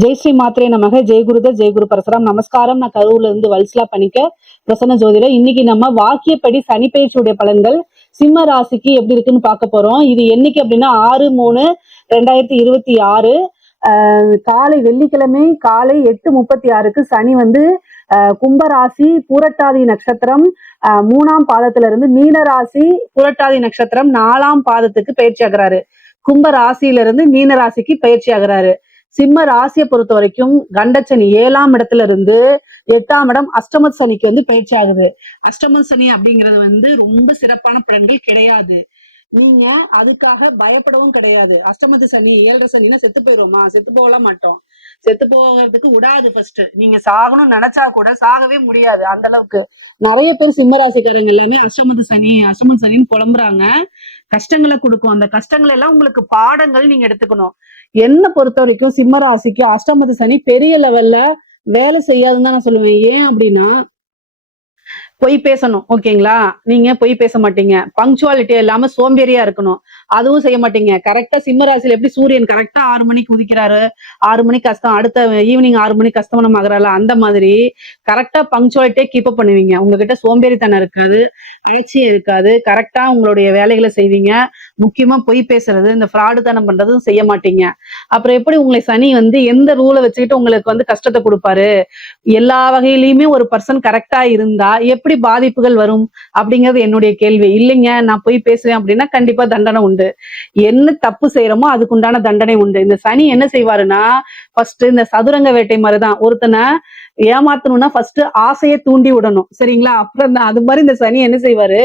ஜெய் ஸ்ரீ மாத்திரை நமக. ஜெய் குரு பரசுராம். நமஸ்காரம். நான் கரூர்ல இருந்து வல்சலா பண்ணிக்க பிரசன்ன ஜோதிடர். இன்னைக்கு நம்ம வாக்கியப்படி சனி பயிற்சியுடைய பலன்கள் சிம்ம ராசிக்கு எப்படி இருக்குன்னு பார்க்க போறோம். இது என்னைக்கு அப்படின்னா 6/3/2026 காலை வெள்ளிக்கிழமை காலை 8:36க்கு சனி வந்து கும்பராசி பூரட்டாதி நட்சத்திரம் 3ஆம் பாதத்துல இருந்து மீன ராசி பூரட்டாதி நட்சத்திரம் 4ஆம் பாதத்துக்கு பயிற்சி ஆகிறாரு. கும்ப ராசியில இருந்து மீன ராசிக்கு பயிற்சி ஆகிறாரு. சிம்ம ராசியை பொறுத்த வரைக்கும் கண்டச்சனி 7ஆம் இடத்துல இருந்து 8ஆம் இடம் அஷ்டம சனிக்கு வந்து பயிற்சி ஆகுது. அஷ்டம சனி அப்படிங்கிறது வந்து ரொம்ப சிறப்பான பலன்கள் கிடையாது. நீங்க அதுக்காக பயப்படவும் கிடையாது. அஷ்டமத்து சனி 7.5 சனின்னா செத்து போயிருவோமா? செத்து போகலாம் மாட்டோம். செத்து போகிறதுக்கு விடாது. ஃபர்ஸ்ட் நீங்க சாகணும்னு நினைச்சா கூட சாகவே முடியாது. அந்த அளவுக்கு நிறைய பேர் சிம்மராசிக்காரங்க எல்லாமே அஷ்டமத்து சனின்னு புலம்புறாங்க. கஷ்டங்களை கொடுக்கும். அந்த கஷ்டங்கள் எல்லாம் உங்களுக்கு பாடங்கள் நீங்க எடுத்துக்கணும். என்ன பொறுத்த வரைக்கும் சிம்ம ராசிக்கு அஷ்டமத்து சனி பெரிய லெவல்ல வேலை செய்யாதுன்னு தான் நான் சொல்லுவேன். ஏன் அப்படின்னா பொய் பேசணும். ஓகேங்களா? நீங்க பொய் பேச மாட்டீங்க. பங்க்சுவாலிட்டி இல்லாம சோம்பேறியா இருக்கணும். அதுவும் செய்ய மாட்டீங்க. கரெக்டா சிம்ம ராசியில எப்படி சூரியன் கரெக்டா 6 மணிக்கு உதிக்கிறாரு, 6 மணிக்கு கஷ்டம், அடுத்த ஈவினிங் 6 மணிக்கு கஷ்டமனம் ஆகுறாரு, அந்த மாதிரி கரெக்டா பங்க்சுவாலிட்டியே கீப் அப் பண்ணுவீங்க. உங்ககிட்ட சோம்பேறித்தனம் இருக்காது, அலட்சியம் இருக்காது. கரெக்டா உங்களுடைய வேலைகளை செய்வீங்க. முக்கியமா பொய் பேசுறது, இந்த ஃப்ராடு தனம் பண்றதும் செய்ய மாட்டீங்க. அப்புறம் எப்படி உங்களை சனி வந்து எந்த ரூலை வச்சுக்கிட்டு உங்களுக்கு வந்து கஷ்டத்தை கொடுப்பாரு? எல்லா வகையிலயுமே ஒரு பர்சன் கரெக்டா இருந்தா எப்படி பாதிப்புகள் வரும் அப்படிங்கிறது என்னுடைய கேள்வி. இல்லைங்க நான் போய் பேசுவேன் அப்படின்னா கண்டிப்பா தண்டனை உண்டு. என்ன தப்பு செய்யறோமோ அதுக்கு உண்டான தண்டனை உண்டு. இந்த சனி என்ன செய்வாருன்னா ஃபர்ஸ்ட் இந்த சதுரங்க வேட்டை மாதிரிதான். ஒருத்தனை ஏமாத்தணும்னா ஃபர்ஸ்ட் ஆசையை தூண்டி விடணும். சரிங்களா? அப்புறம் அது மாதிரி இந்த சனி என்ன செய்வாரு,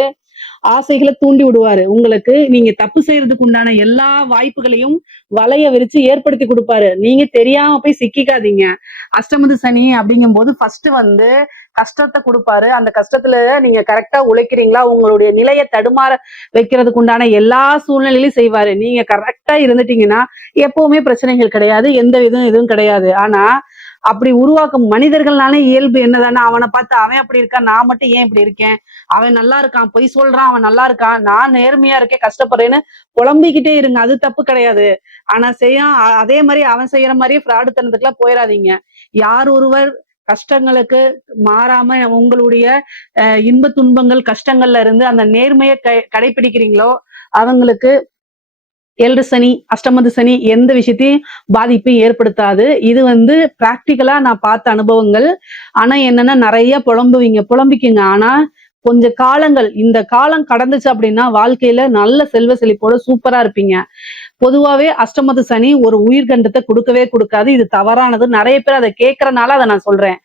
ஆசைகளை தூண்டி விடுவாரு. உங்களுக்கு நீங்க தப்பு செய்யறதுக்கு உண்டான எல்லா வாய்ப்புகளையும் வலைய விரிச்சு ஏற்படுத்தி கொடுப்பாரு. நீங்க தெரியாம போய் சிக்கிக்காதீங்க. அஷ்டமது சனி அப்படிங்கும் போது ஃபர்ஸ்ட் வந்து கஷ்டத்தை கொடுப்பாரு. அந்த கஷ்டத்துல நீங்க கரெக்டா உழைக்கிறீங்களா, உங்களுடைய நிலையை தடுமாற வைக்கிறதுக்கு உண்டான எல்லா சூழ்நிலையிலும் செய்வாரு. நீங்க கரெக்டா இருந்துட்டீங்கன்னா எப்பவுமே பிரச்சனைகள் கிடையாது, எந்த இதுவும் கிடையாது. ஆனா அப்படி உருவாக்கும் மனிதர்கள்னாலே இயல்பு என்னதானே, அவனை பார்த்து அவன் அப்படி இருக்கான், நான் மட்டும் ஏன் இப்படி இருக்கேன், அவன் நல்லா இருக்கான், பொய் சொல்றான், அவன் நல்லா இருக்கான், நான் நேர்மையா இருக்கேன், கஷ்டப்படுறேன்னு புலம்பிக்கிட்டே இருங்க. அது தப்பு கிடையாது. ஆனா அதே மாதிரி அவன் செய்யற மாதிரியே ஃப்ராடுத்தனத்துக்கு எல்லாம் போயிடாதீங்க. யார் ஒருவர் கஷ்டங்களுக்கு மாறாம உங்களுடைய இன்ப துன்பங்கள் கஷ்டங்கள்ல இருந்து அந்த நேர்மையை கடைபிடிக்கிறீங்களோ அவங்களுக்கு 7 சனி அஷ்டமது சனி எந்த விஷயத்தையும் பாதிப்பையும் ஏற்படுத்தாது. இது வந்து பிராக்டிக்கலா நான் பார்த்த அனுபவங்கள். ஆனா என்னன்னா நிறைய புலம்பிக்குங்க. ஆனா கொஞ்ச காலங்கள், இந்த காலம் கடந்துச்சு அப்படின்னா வாழ்க்கையில நல்ல செல்வ செழிப்போட சூப்பரா இருப்பீங்க. பொதுவாவே அஷ்டமது சனி ஒரு உயிர்கண்டத்தை கொடுக்கவே கொடுக்காது. இது தவறானது. நிறைய பேர் அதை கேட்கறனால அதை நான் சொல்றேன்.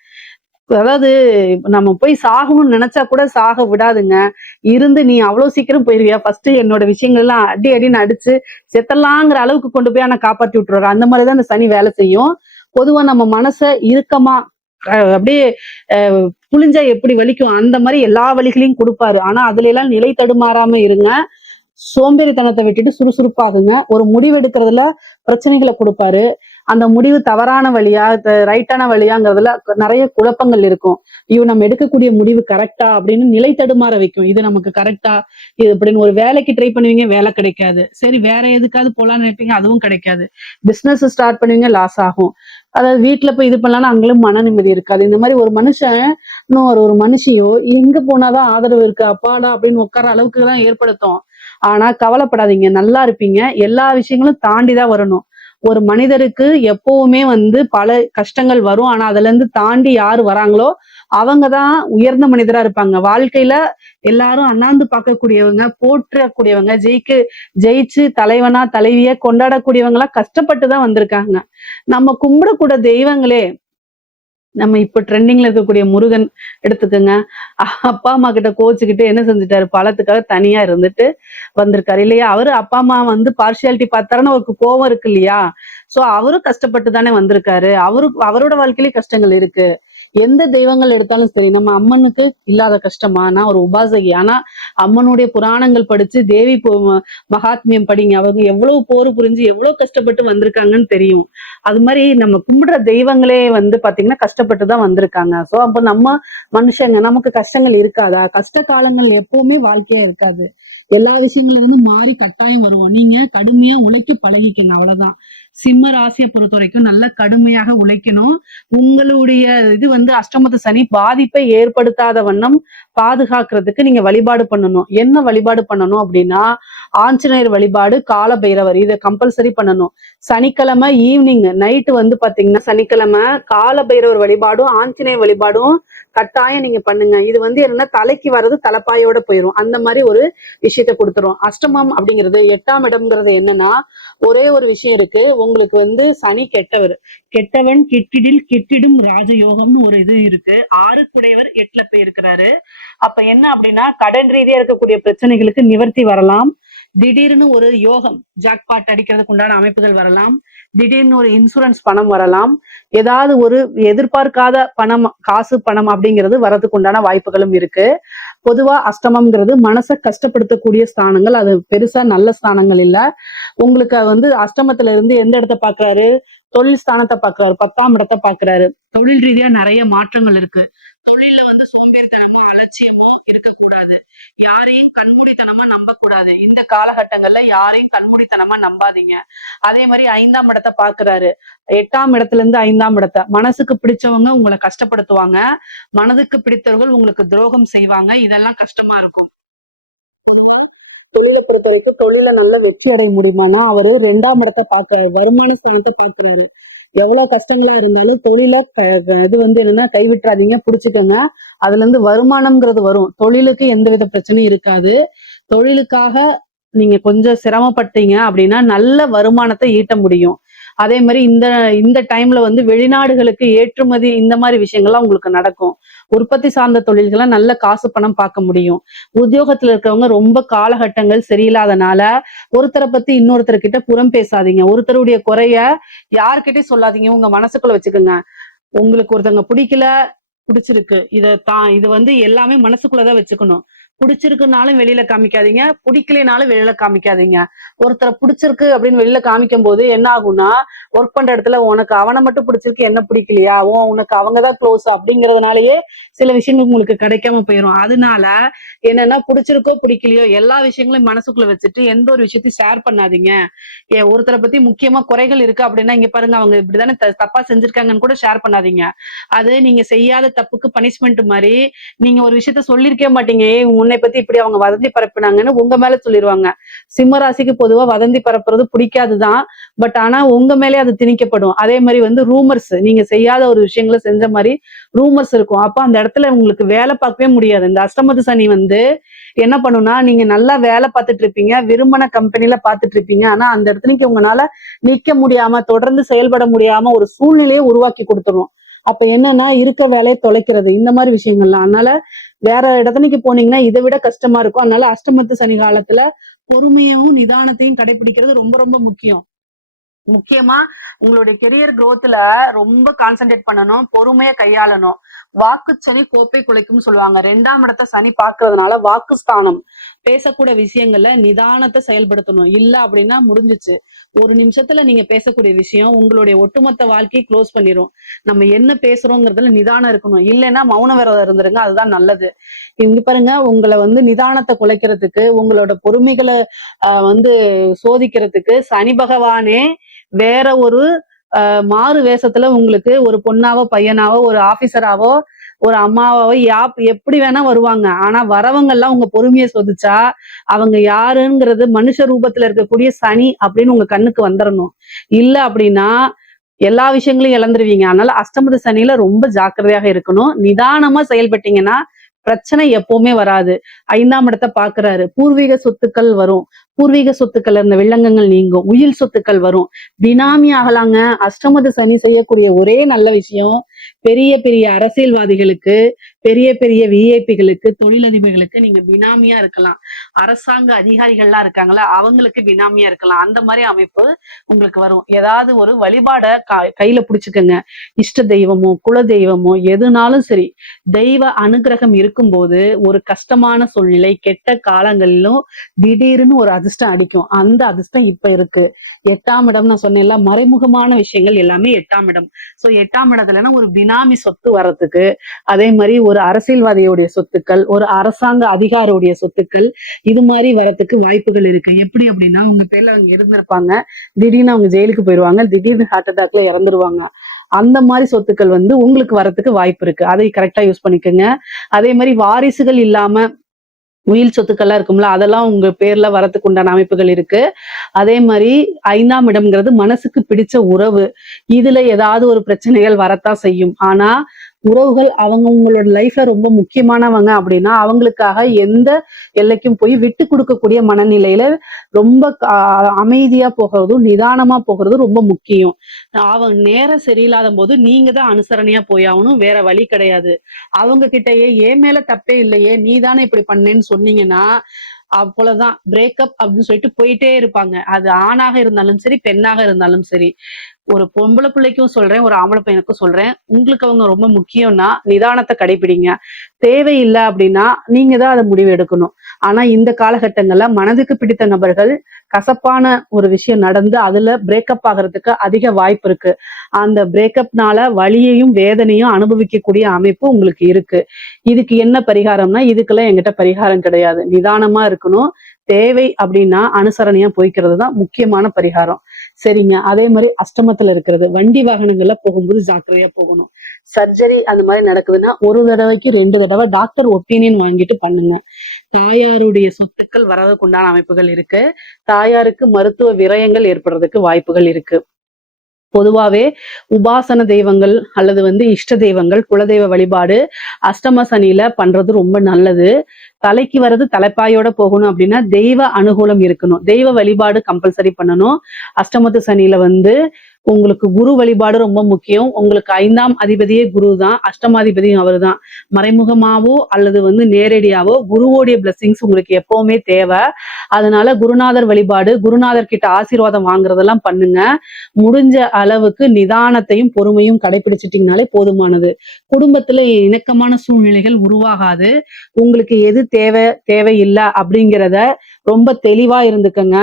அதாவது நம்ம போய் சாகணும்னு நினைச்சா கூட சாக விடாதுங்க. இருந்து நீ அவ்வளவு சீக்கிரம் போயிருவியா? ஃபர்ஸ்ட் என்னோட விஷயங்கள் எல்லாம் அடின்னு அடிச்சு செத்தலாங்கிற அளவுக்கு கொண்டு போய் ஆனா காப்பாத்தி விட்டுருவாரு. அந்த மாதிரிதான் இந்த சனி வேலை செய்யும். பொதுவா நம்ம மனசை இறுக்கமா அப்படியே புளிஞ்சா எப்படி வலிக்கும் அந்த மாதிரி எல்லா வலிகளையும் கொடுப்பாரு. ஆனா அதுல எல்லாம் நிலை தடுமாறாம இருங்க. சோம்பேறித்தனத்தை விட்டுட்டு சுறுசுறுப்பாகுங்க. ஒரு முடிவு எடுக்கிறதுல பிரச்சனைகளை கொடுப்பாரு. அந்த முடிவு தவறான வழியா ரைட்டான வழியாங்கிறதுல நிறைய குழப்பங்கள் இருக்கும். நம்ம எடுக்கக்கூடிய முடிவு கரெக்டா அப்படின்னு நிலை தடுமாற வைக்கும். இது நமக்கு கரெக்டா இது அப்படின்னு. ஒரு வேலைக்கு ட்ரை பண்ணுவீங்க, வேலை கிடைக்காது. சரி வேற எதுக்காவது போலான்னு நினைப்பீங்க, அதுவும் கிடைக்காது. பிசினஸ் ஸ்டார்ட் பண்ணுவீங்க, லாஸ் ஆகும். அதாவது வீட்டுல போய் இது பண்ணலாம்னா அங்களும் மன நிம்மதி இருக்காது. இந்த மாதிரி ஒரு மனுஷன் ஒரு மனுஷியோ எங்க போனாதான் ஆதரவு இருக்கு அப்பாடா அப்படின்னு உட்கார அளவுக்கு தான் ஏற்படுத்தும். ஆனா கவலைப்படாதீங்க, நல்லா இருப்பீங்க. எல்லா விஷயங்களும் தாண்டிதான் வரணும். ஒரு மனிதருக்கு எப்பவுமே வந்து பல கஷ்டங்கள் வரும். ஆனா அதுல இருந்து தாண்டி யாரு வராங்களோ அவங்கதான் உயர்ந்த மனிதரா இருப்பாங்க. வாழ்க்கையில எல்லாரும் அண்ணாந்து பார்க்கக்கூடியவங்க, போற்றக்கூடியவங்க, ஜெயிச்சு தலைவனா தலைவிய கொண்டாடக்கூடியவங்க எல்லாம் கஷ்டப்பட்டுதான் வந்திருக்காங்க. நம்ம கும்பிடக்கூட தெய்வங்களே, நம்ம இப்ப ட்ரெண்டிங்ல இருக்கக்கூடிய முருகன் எடுத்துக்கோங்க. அப்பா அம்மா கிட்ட கோச்சுக்கிட்டு என்ன செஞ்சுட்டாரு, பழத்துக்காக தனியா இருந்துட்டு வந்திருக்காரு இல்லையா? அவரு அப்பா அம்மா வந்து பார்ஷியாலிட்டி பார்த்தாருன்னு அவருக்கு கோவம் இருக்கு இல்லையா? சோ அவரும் கஷ்டப்பட்டு தானே வந்திருக்காரு. அவரோட வாழ்க்கையிலயும் கஷ்டங்கள் இருக்கு. எந்த தெய்வங்கள் எடுத்தாலும் சரி, நம்ம அம்மனுக்கு இல்லாத கஷ்டமா? நான் ஒரு உபாசகி. ஆனா அம்மனுடைய புராணங்கள் படிச்சு தேவி மகாத்மியம் படிங்க. அவங்க எவ்வளவு போர் புரிஞ்சு எவ்வளவு கஷ்டப்பட்டு வந்திருக்காங்கன்னு தெரியும். அது மாதிரி நம்ம கும்பிடுற தெய்வங்களே வந்து பாத்தீங்கன்னா கஷ்டப்பட்டுதான் வந்திருக்காங்க. சோ அப்ப நம்ம மனுஷங்க நமக்கு கஷ்டங்கள் இருக்காதா? கஷ்ட காலங்கள் எப்பவுமே வாழ்க்கையா இருக்காது. எல்லா விஷயங்கள்ல இருந்து மாறி கட்டாயம் வருவோம். நீங்க கடுமையா உழைக்க பழகிக்கங்க, அவ்வளவுதான். சிம்ம ராசியை பொறுத்த வரைக்கும் நல்ல கடுமையாக உழைக்கணும். உங்களுடைய இது வந்து அஷ்டமத்து சனி பாதிப்பை ஏற்படுத்தாத வண்ணம் பாதுகாக்கிறதுக்கு நீங்க வழிபாடு பண்ணணும். என்ன வழிபாடு பண்ணணும் அப்படின்னா, ஆஞ்சநேயர் வழிபாடு, கால பைரவர் இதை கம்பல்சரி பண்ணணும். சனிக்கிழமை ஈவினிங் நைட்டு வந்து பாத்தீங்கன்னா, சனிக்கிழமை கால பைரவர் வழிபாடும் ஆஞ்சநேயர் வழிபாடும் கட்டாயம் நீங்க பண்ணுங்க. இது வந்து என்னன்னா தலைக்கு வர்றது தலைப்பாயோட போயிடும். அந்த மாதிரி ஒரு விஷயத்த கொடுத்துரும். அஷ்டமம் அப்படிங்கிறது 8ஆம் இடம்ங்கிறது என்னன்னா, ஒரே ஒரு விஷயம் இருக்கு. உங்களுக்கு வந்து சனி கெட்டவர், கெட்டவன் கெட்டிடில் கெட்டிடும் ராஜயோகம்னு ஒரு இது இருக்கு. 6 8ல போய் இருக்கிறாரு. அப்ப என்ன அப்படின்னா, கடன் ரீதியா இருக்கக்கூடிய பிரச்சனைகளுக்கு நிவர்த்தி வரலாம். திடீர்னு ஒரு யோகம் ஜாக்பாட் அடிக்கிறதுக்கு உண்டான அமைப்புகள் வரலாம். திடீர்னு ஒரு இன்சூரன்ஸ் பணம் வரலாம். ஏதாவது ஒரு எதிர்பார்க்காத பணம், காசு பணம் அப்படிங்கிறது வரதுக்கு உண்டான வாய்ப்புகளும் இருக்கு. பொதுவா அஷ்டமம்ங்கிறது மனசை கஷ்டப்படுத்தக்கூடிய ஸ்தானங்கள். அது பெருசா நல்ல ஸ்தானங்கள் இல்ல. உங்களுக்கு வந்து அஷ்டமத்துல இருந்து எந்த இடத்த பாக்குறாரு? தொழில் ஸ்தானத்தை பாக்குறாரு, 10ஆம் இடத்தை பாக்குறாரு. தொழில் ரீதியா நிறைய மாற்றங்கள் இருக்கு. தொழில்ல வந்து சோம்பேறித்தனமோ அலட்சியமோ இருக்கக்கூடாது. யாரையும் கண்மூடித்தனமா நம்ப கூடாது. இந்த காலகட்டங்கள்ல யாரையும் கண்மூடித்தனமா நம்பாதீங்க. அதே மாதிரி 5ஆம் இடத்தை பாக்குறாரு. 8ஆம் இடத்துல இருந்து 5ஆம் இடத்தை, மனசுக்கு பிடிச்சவங்க உங்களை கஷ்டப்படுத்துவாங்க, மனதுக்கு பிடித்தவர்கள் உங்களுக்கு துரோகம் செய்வாங்க. இதெல்லாம் கஷ்டமா இருக்கும். தொழிலை பொறுத்த வரைக்கும் தொழில நல்ல வெற்றி அடைய முடியுமானா, அவரு 2ஆம் இடத்தை பாக்குறாரு, வருமான ஸ்தானத்தை பாக்குறாரு. எவ்வளவு கஷ்டங்களா இருந்தாலும் தொழில இது வந்து என்னன்னா கைவிட்டுறாதீங்க, புடிச்சுக்கோங்க. அதுல இருந்து வருமானம்ங்கிறது வரும். தொழிலுக்கு எந்தவித பிரச்சனையும் இருக்காது. தொழிலுக்காக நீங்க கொஞ்சம் சிரமப்பட்டீங்க அப்படின்னா நல்ல வருமானத்தை ஈட்ட முடியும். அதே மாதிரி இந்த இந்த டைம்ல வந்து வெளிநாடுகளுக்கு ஏற்றுமதி இந்த மாதிரி விஷயங்கள்லாம் உங்களுக்கு நடக்கும். உற்பத்தி சார்ந்த தொழில்களை நல்ல காசு பணம் பார்க்க முடியும். உத்தியோகத்துல இருக்கவங்க ரொம்ப காலகட்டங்கள் சரியில்லாதனால ஒருத்தரை பத்தி இன்னொருத்தர்கிட்ட புறம் பேசாதீங்க. ஒருத்தருடைய குறைய யார்கிட்டயும் சொல்லாதீங்க, உங்க மனசுக்குள்ள வச்சுக்கோங்க. உங்களுக்கு ஒருத்தவங்க பிடிக்கல, பிடிச்சிருக்கு, இது வந்து எல்லாமே மனசுக்குள்ளதான் வச்சுக்கணும். பிடிச்சிருக்குனாலும் வெளியில காமிக்காதீங்க, பிடிக்கலைனாலும் வெளியில காமிக்காதீங்க. ஒருத்தரை பிடிச்சிருக்கு அப்படின்னு வெளியில காமிக்கும் போது என்ன ஆகும்னா, ஒர்க் பண்ற இடத்துல உனக்கு அவனை மட்டும் பிடிச்சிருக்கு, என்ன பிடிக்கலையா, உனக்கு அவங்கதான் க்ளோஸ் அப்படிங்கறதுனாலயே சில விஷயங்கள் உங்களுக்கு கிடைக்காம போயிடும். அதனால என்னன்னா, பிடிச்சிருக்கோ பிடிக்கலையோ எல்லா விஷயங்களையும் மனசுக்குள்ள வச்சுட்டு எந்த ஒரு விஷயத்தையும் ஷேர் பண்ணாதீங்க. ஒருத்தரை பத்தி முக்கியமா குறைகள் இருக்கு அப்படின்னா, இங்க பாருங்க அவங்க இப்படிதானே தப்பா செஞ்சிருக்காங்கன்னு கூட ஷேர் பண்ணாதீங்க. அது நீங்க செய்யாத தப்புக்கு பனிஷ்மெண்ட் மாதிரி. நீங்க ஒரு விஷயத்த சொல்லிருக்கவே மாட்டீங்க, உன்னை பத்தி இப்படி அவங்க வதந்தி பரப்புனாங்கன்னு உங்க மேல சொல்லிடுவாங்க. சிம்ம ராசிக்கு பொதுவா வதந்தி பரப்புறது பிடிக்காதுதான். பட் ஆனா உங்க மேலே அது திணிக்கப்படும். அதே மாதிரி வந்து ரூமர்ஸ், நீங்க செய்யாத ஒரு விஷயங்களை செஞ்ச மாதிரி ரூமர்ஸ் இருக்கும். அப்ப அந்த இடத்துல உங்களுக்கு வேலை பார்க்கவே முடியாது. இந்த அஷ்டமத்து சனி வந்து என்ன பண்ணுனா, நீங்க நல்லா வேலை பார்த்துட்டு இருப்பீங்க, விரும்பின கம்பெனில பார்த்துட்டு இருப்பீங்க. ஆனா அந்த இடத்துலக்கு உங்களால நிக்க முடியாம, தொடர்ந்து செயல்பட முடியாம ஒரு சூழ்நிலையை உருவாக்கி கொடுத்துரும். அப்ப என்னன்னா, இருக்க வேலையை தொலைக்கிறது, இந்த மாதிரி விஷயங்கள்லாம். அதனால வேற இடத்துக்கு போனீங்கன்னா இதை விட கஷ்டமா இருக்கும். அதனால அஷ்டமத்து சனி காலத்துல பொறுமையும் நிதானத்தையும் கடைபிடிக்கிறது ரொம்ப ரொம்ப முக்கியம். முக்கியமா உங்களுடைய கெரியர் குரோத்ல ரொம்ப கான்சென்ட்ரேட் பண்ணணும், பொறுமையை கையாளணும். வாக்கு சனி கோப்பை குலைக்கும் சொல்லுவாங்க. 2ஆம் இடத்தை சனி பாக்குறதுனால வாக்குஸ்தானம், பேசக்கூடிய விஷயங்கள்ல நிதானத்தை செயல்படுத்தணும். இல்ல அப்படின்னா முடிஞ்சிச்சு. ஒரு நிமிஷத்துல நீங்க பேசக்கூடிய விஷயம் உங்களுடைய ஒட்டுமொத்த வாழ்க்கையை க்ளோஸ் பண்ணிரும். நம்ம என்ன பேசுறோங்கிறதுல நிதானம் இருக்கணும். இல்லைன்னா மௌன விரதம் இருந்துருங்க, அதுதான் நல்லது. இங்க பாருங்க, உங்களை வந்து நிதானத்தை குலைக்கிறதுக்கு, உங்களோட பொறுமைகளை வந்து சோதிக்கிறதுக்கு சனி பகவானே வேற ஒரு மாறு வேஷத்துல உங்களுக்கு ஒரு பொண்ணாவோ பையனாவோ ஒரு ஆபீசராவோ ஒரு அம்மாவாவோ எப்படி வேணா வருவாங்க. ஆனா வரவங்க எல்லாம் உங்க பொறுமையை சோதிச்சா அவங்க யாருங்கிறது மனுஷ ரூபத்துல இருக்கக்கூடிய சனி அப்படின்னு உங்க கண்ணுக்கு வந்துடணும். இல்ல அப்படின்னா எல்லா விஷயங்களையும் இழந்துருவீங்க. அதனால அஷ்டமத்து சனியில ரொம்ப ஜாக்கிரதையாக இருக்கணும். நிதானமா செயல்பட்டீங்கன்னா பிரச்சனை எப்பவுமே வராது. 5ஆம் இடத்தை பாக்குறாரு, பூர்வீக சொத்துக்கள் வரும். பூர்வீக சொத்துக்கள் இருந்த வில்லங்கங்கள் நீங்கும், உயில் சொத்துக்கள் வரும், பினாமி ஆகலாங்க. அஷ்டமத்து சனி செய்யக்கூடிய ஒரே நல்ல விஷயம், பெரிய பெரிய அரசியல்வாதிகளுக்கு, பெரிய பெரிய விஐபிகளுக்கு, தொழிலதிபர்களுக்கு நீங்க பினாமியா இருக்கலாம். அரசாங்க அதிகாரிகள்லாம் இருக்காங்களா, அவங்களுக்கு பினாமியா இருக்கலாம். அந்த மாதிரி அமைப்பு உங்களுக்கு வரும். ஏதாவது ஒரு வழிபாட கையில புடிச்சுக்கோங்க. இஷ்ட தெய்வமோ குல தெய்வமோ எதுனாலும் சரி, தெய்வ அனுகிரகம் இருக்கும்போது ஒரு கஷ்டமான சூழ்நிலை, கெட்ட காலங்களிலும் திடீர்னு ஒரு அதிர்ஷ்டம் அதிர்ஷ்டம் அடிக்கும். அந்த அதிர்ஷ்டம் இப்ப இருக்கு. 8ஆம் இடம் நான் சொன்னேன்ல, மறைமுகமான விஷயங்கள் எல்லாமே 8ஆம் இடம். சோ 8ஆம் இடத்துலன்னா ஒரு பினாமி சொத்து வர்றதுக்கு, அதே மாதிரி ஒரு அரசியல்வாதியுடைய சொத்துக்கள், ஒரு அரசாங்க அதிகாரியுடைய சொத்துக்கள், இது மாதிரி வரத்துக்கு வாய்ப்புகள் இருக்கு. எப்படி அப்படின்னா, உங்க பேர்ல அவங்க இருந்திருப்பாங்க, திடீர்னு அவங்க ஜெயிலுக்கு போயிருவாங்க, திடீர்னு ஹார்ட் அட்டாக்ல இறந்துருவாங்க. அந்த மாதிரி சொத்துக்கள் வந்து உங்களுக்கு வரத்துக்கு வாய்ப்பு இருக்கு. அதை கரெக்டா யூஸ் பண்ணிக்கோங்க. அதே மாதிரி வாரிசுகள் இல்லாம உயில் சொத்துக்கள்லாம் இருக்கும்ல, அதெல்லாம் உங்க பேர்ல வரத்துக்கு உண்டான அமைப்புகள் இருக்கு. அதே மாதிரி 5ஆம் இடம்ங்கிறது மனசுக்கு பிடிச்ச உறவு. இதுல ஏதாவது ஒரு பிரச்சனைகள் வரத்தான் செய்யும். ஆனா உறவுகள் அவங்க உங்களோட லைஃப்ல ரொம்ப முக்கியமானவங்க அப்படின்னா அவங்களுக்காக எந்த எல்லைக்கும் போய் விட்டு கொடுக்கக்கூடிய மனநிலையில ரொம்ப அமைதியா போகிறதும் நிதானமா போகிறதும் ரொம்ப முக்கியம். அவங்க நேரம் சரியில்லாத போது நீங்க தான் அனுசரணையா போயாகணும், வேற வழி கிடையாது. அவங்க கிட்டயே ஏன் மேல தப்பே இல்லையே, நீ தானே இப்படி பண்ணேன்னு சொன்னீங்கன்னா அவ்வளவுதான், பிரேக்கப் அப்படின்னு சொல்லிட்டு போயிட்டே இருப்பாங்க. அது ஆணாக இருந்தாலும் சரி, பெண்ணாக இருந்தாலும் சரி. ஒரு பொம்பளை பிள்ளைக்கும் சொல்றேன், ஒரு ஆம்பளை பையனுக்கும் சொல்றேன், உங்களுக்கு அவங்க ரொம்ப முக்கியம்னா நிதானத்தை கடைபிடிங்க. தேவையில்லை அப்படின்னா நீங்க தான் அதை முடிவு எடுக்கணும். ஆனா இந்த காலகட்டங்கள்ல மனதுக்கு பிடித்த நபர்கள் கசப்பான ஒரு விஷயம் நடந்து அதுல பிரேக்கப் ஆகிறதுக்கு அதிக வாய்ப்பு இருக்கு. அந்த பிரேக்கப்னால வலியையும் வேதனையும் அனுபவிக்கக்கூடிய அமைப்பு உங்களுக்கு இருக்கு. இதுக்கு என்ன பரிகாரம்னா, இதுக்கெல்லாம் என்கிட்ட பரிகாரம் கிடையாது. நிதானமா இருக்கணும். தேவை அப்படின்னா அனுசரணையா போய்க்கிறது தான் முக்கியமான பரிகாரம். சரிங்க. அதே மாதிரி அஷ்டமத்துல இருக்கிறது, வண்டி வாகனங்கள்ல போகும்போது ஜாக்கிரதையா போகணும். சர்ஜரி அந்த மாதிரி நடக்குதுன்னா ஒரு தடவைக்கு 2 தடவை டாக்டர் ஒப்பீனியன் வாங்கிட்டு பண்ணுங்க. தாயாருடைய சொத்துக்கள் வரதுக்கு உண்டான அமைப்புகள் இருக்கு. தாயாருக்கு மருத்துவ விரயங்கள் ஏற்படுறதுக்கு வாய்ப்புகள் இருக்கு. பொதுவாவே உபாசன தெய்வங்கள் அல்லது வந்து இஷ்ட தெய்வங்கள், குலதெய்வ வழிபாடு அஷ்டம சனியில பண்றது ரொம்ப நல்லது. தலைக்கு வர்றது தலைப்பாயோட போகணும் அப்படின்னா தெய்வ அனுகூலம் இருக்கணும். தெய்வ வழிபாடு கம்பல்சரி பண்ணணும். அஷ்டமத்து சனியில வந்து உங்களுக்கு குரு வழிபாடு ரொம்ப முக்கியம். உங்களுக்கு 5ஆம் அதிபதியே குரு தான், அஷ்டமாதிபதியும் அவரு தான். மறைமுகமாவோ அல்லது வந்து நேரடியாவோ குருவோடைய பிளஸிங்ஸ் உங்களுக்கு எப்பவுமே தேவை. அதனால குருநாதர் வழிபாடு, குருநாதர் கிட்ட ஆசீர்வாதம் வாங்குறதெல்லாம் பண்ணுங்க. முடிஞ்ச அளவுக்கு நிதானத்தையும் பொறுமையும் கடைபிடிச்சிட்டீங்கனாலே போதுமானது. குடும்பத்துல இணக்கமான சூழ்நிலைகள் உருவாகாது. உங்களுக்கு எது தேவையில்லை அப்படிங்கிறத ரொம்ப தெளிவா இருந்துக்கங்க.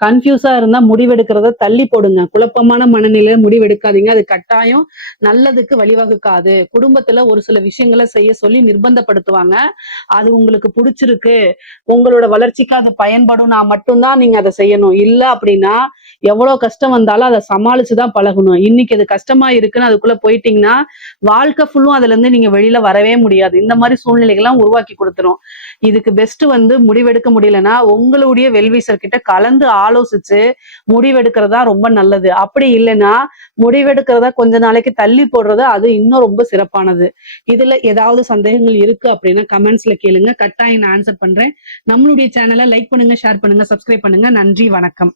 கன்ஃபியூஸா இருந்தா முடிவெடுக்கிறத தள்ளி போடுங்க. குழப்பமான மனநிலையில முடிவெடுக்காதீங்க. அது கட்டாயம் நல்லதுக்கு வழிவகுக்காது. குடும்பத்துல ஒரு சில விஷயங்களை செய்ய சொல்லி நிர்பந்தப்படுத்துவாங்க. அது உங்களுக்கு பிடிச்சிருக்கு, உங்களோட வளர்ச்சிக்கு அது பயன்படும் நான் மட்டும்தான் நீங்க அதை செய்யணும். இல்ல அப்படின்னா எவ்வளவு கஷ்டம் வந்தாலும் அதை சமாளிச்சுதான் பழகணும். இன்னைக்கு அது கஷ்டமா இருக்குன்னு அதுக்குள்ள போயிட்டீங்கன்னா வாழ்க்கை ஃபுல்லும் அதுல இருந்து நீங்க வெளியில வரவே முடியாது. இந்த மாதிரி சூழ்நிலைகள்லாம் உருவாக்கி கொடுத்துரும். இதுக்கு பெஸ்ட் வந்து முடிவெடுக்க முடியலன்னா உங்களுடைய வெல்விசர் கிட்ட கலந்து ஆலோசிச்சு முடிவெடுக்கிறதா ரொம்ப நல்லது. அப்படி இல்லைன்னா முடிவெடுக்கிறத கொஞ்ச நாளைக்கு தள்ளி போடுறது அது இன்னும் ரொம்ப சிறப்பானது. இதுல ஏதாவது சந்தேகங்கள் இருக்கு அப்படின்னா கமெண்ட்ஸ்ல கேளுங்க, கட்டாயம் நான் ஆன்சர் பண்றேன். நம்மளுடைய சேனலை லைக் பண்ணுங்க, ஷேர் பண்ணுங்க, சப்ஸ்கிரைப் பண்ணுங்க. நன்றி, வணக்கம்.